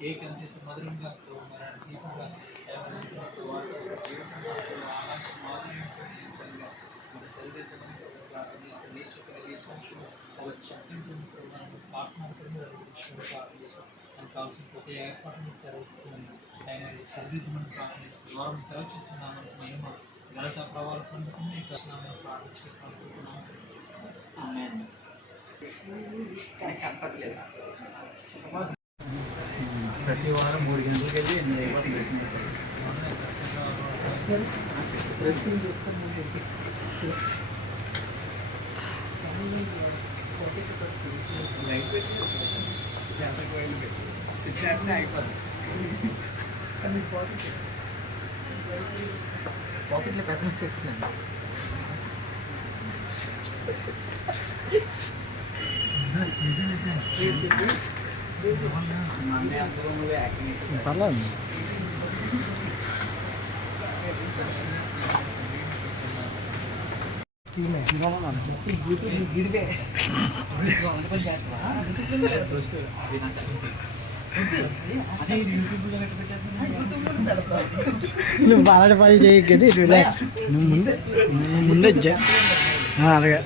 Cake ఎంత మధురంగా దీపంగా మాధుర్యంగా మన శరీరంగా ప్రార్థన చేస్తే నేర్చుకునే ఏ సంవత్సరం ఒక చట్టం ఆత్మార్థంగా ప్రార్థన చేస్తాం మనకు కావాల్సిన ప్రతి ఏర్పాటును జరుగుతుంది ఆయన సరిదిద్దమని ప్రార్థన చేస్తాం ద్వారం తెరచేస్తున్నామని మేము ఘనత ప్రభావాలు పొందుకుని కృష్ణామని ప్రార్థించుకొని అనుకుంటున్నాం. ప్రతి వారం 3 గంటలకు వెళ్ళి 8 అయిపోతుంది. లైట్ పెట్టి స్విచ్ అంటే అయిపోతుంది. పాకెట్లో పెద్ద చెప్తున్నాను. పర్లేదు నువ్వు బాగా పని చేయకండి నువ్వు ముందే అలాగే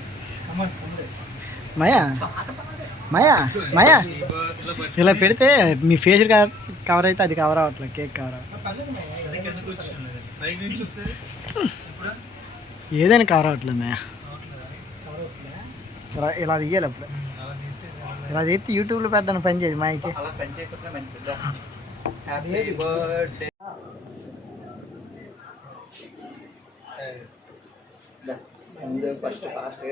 మాయా మాయా మాయా ఇలా పెడితే మీ ఫేస్ కవర్ అయితే అది కవర్ అవ్వట్లేదు, కేక్ కవర్ ఏదైనా కవర్ అవ్వట్లేదు మాయా. ఇలా తీయాలి అప్పుడు, ఇలా తీస్తే యూట్యూబ్లో పెట్టడానికి పని చేయదు మాయకి. ఫస్ట్ ఫాస్ట్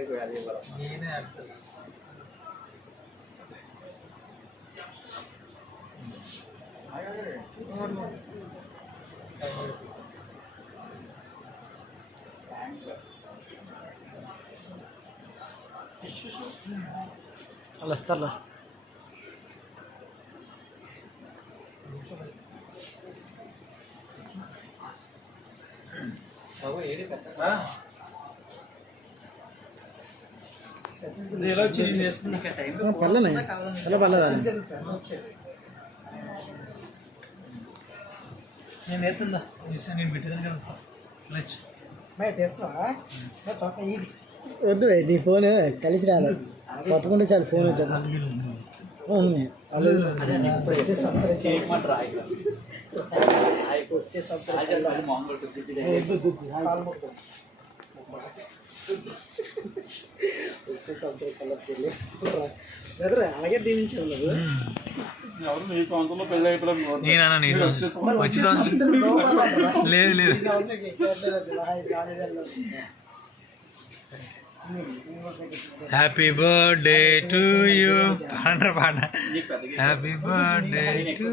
అలా వస్తారా పర్లేదు ఎలా పర్లేదు నేను ఎత్తుందా నేను పెట్టేదాను కదా వద్దు, నీ ఫోన్ కలిసి రాలేదు, పట్టుకుంటే చాలు ఫోన్ వచ్చేది. అలాగే దీనించారు లేదు లేదు హ్యాపీ బర్త్డే టు యూ పాండ్ర పాండ హ్యాపీ బర్త్డే టు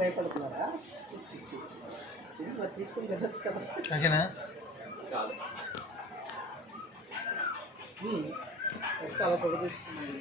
భయపడుతున్నారా తీసుకుని వెళ్ళచ్చు కదా. అలా ఫోటో తీసుకున్నాను.